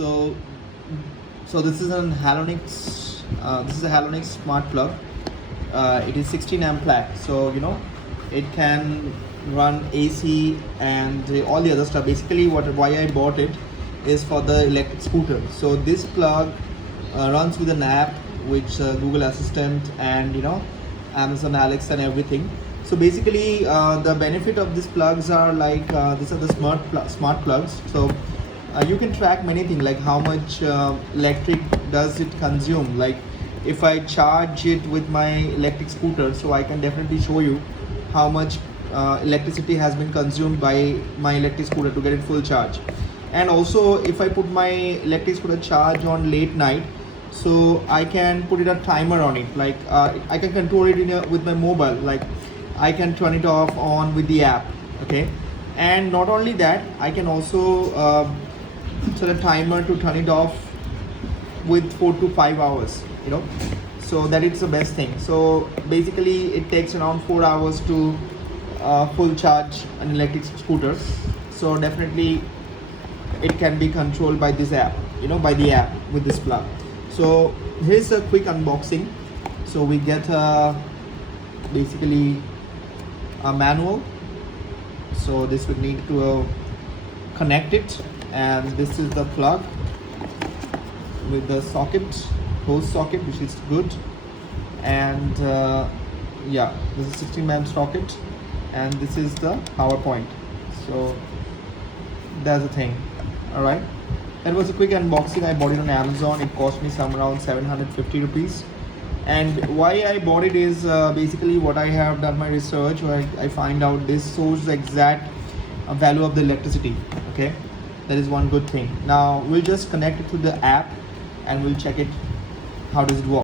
So this is an Halonix. This is a Halonix smart plug. It is 16 amp pack, so it can run AC and all the other stuff. Basically, why I bought it is for the electric scooter. So this plug runs with an app, which Google Assistant and Amazon Alexa and everything. So basically, the benefit of these plugs are like these are the smart plugs. So you can track many things, like how much electric does it consume. Like if I charge it with my electric scooter, so I can definitely show you how much electricity has been consumed by my electric scooter to get it full charge. And also, if I put my electric scooter charge on late night, so I can put it a timer on it. Like I can control it with my mobile. Like I can turn it off on with the app. Okay, and not only that, I can also set a timer to turn it off with 4 to 5 hours. So that it's the best thing. So basically, it takes around 4 hours to full charge an electric scooter. So definitely, it can be controlled by this app. By the app with this plug. So here's a quick unboxing. So we get basically a manual. So this would need to connect it, and this is the plug with the socket, hose socket, which is good. And yeah, this is 16 amp socket, and this is the power point. So that's the thing. All right, that was a quick unboxing. I bought it on Amazon. It cost me some around 750 rupees. And why I bought it is basically what I have done my research, where I find out this shows the exact value of the electricity. Okay, that is one good thing. Now we'll just connect it to the app and we'll check it. How does it work?